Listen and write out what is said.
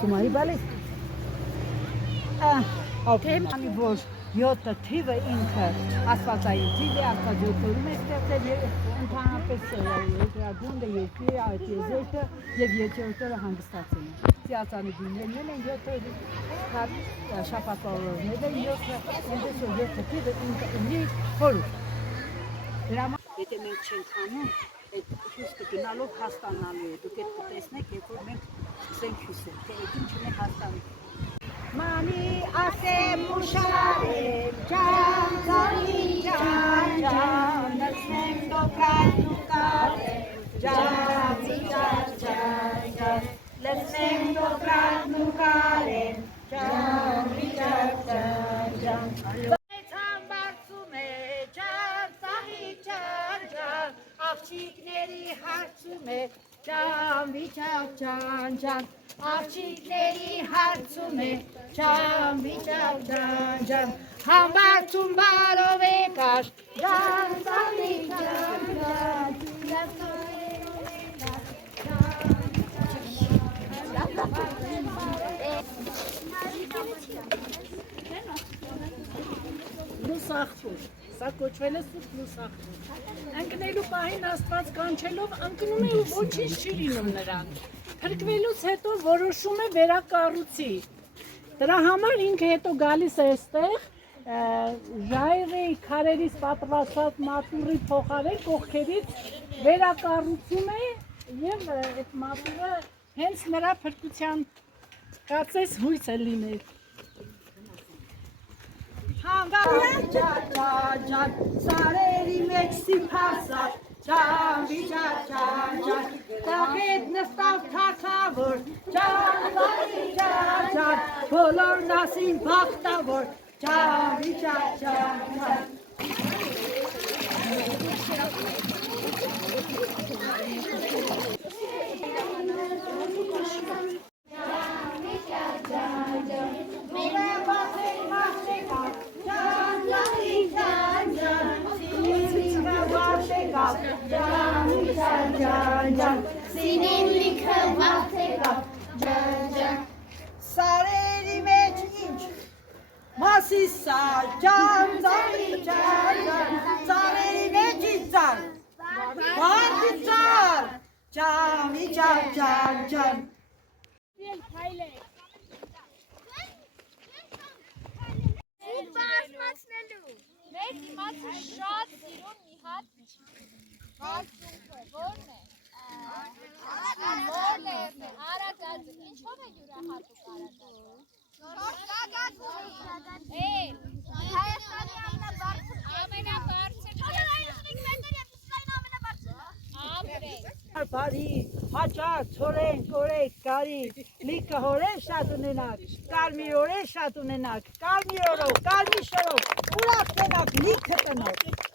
Կոստումայի բալես։ Ակեմանի որ 7 թիվը ինքը ասֆալտային թիվ է, ասֆալտյոթորում է ստեղծել ընդհանրապես գունդը երկրի այդ եզերքը և երկրորդորը հանգստացել են։ Սիացանի գույներն են 7 շապակավորները 7 թիվը ինքը ունի խորուր։ Եթե մենք չենք անում, այդ հյուսքը գնալով հաստանալու է, դուք այդ կտեսնեք, երբ որ մենք սկսենք հյուսել, թե այդ ինչն է հաստանում։ Mami hace musharem, jam, zani, jam, jam, nesmendo pranukarem, jam, jam, jam, nesmendo pranukarem, jam, jam, jam. Աղջիկների հարցում է ճամ վիճակ ջան ջան Աղջիկների հարցում է ճամ վիճակ ջան ջան Համբարձում բարով է կաշ ջան ծալի ջան Լուսախտուր, սա կոչվել է սուրբ լուսախտուր։ Ընկնելու պահին Աստված կանչելով ընկնում է ու ոչինչ չի լինում նրան։ Փրկվելուց հետո որոշում է վերակառուցի։ Դրա համար ինքը հետո գալիս է այստեղ ժայռի քարերից պատրաստած մատուռի փոխարեն կողքերից վերակառուցում է եւ այդ մատուռը հենց նրա փրկության կարծես հույս է լինել։ Հանգարան ջան, սարերի մեջ սիփասար, ջան, վիճակ ջան, տաղետ նստավ թակավոր, ջան, բոլորն ասին բախտավոր, ջան, վիճակ ջան, Սինելիքը վաղթեկավ, ջան, Սարերի մեջ ինչ, մասիսա, ջան, ծարերի մեջ ինչ ծար, բարձի ծար, ջան, վիճակ ջան, Մեր դիմացը շատ սիրուն մի հատ հարցունքը, որն է, արագածը, ինչով է յուրահատուկ արագածը, Հայաստանի ամենաբարձր բարի, հաճար, ցորեն, կորեք, կարի, լիքը հորեն շատ ունենակ, կարմիր օրեն շատ ունենակ, կարմիր օրով, կարմիր շորով, ուրախ տնակ, լիքը տնակ։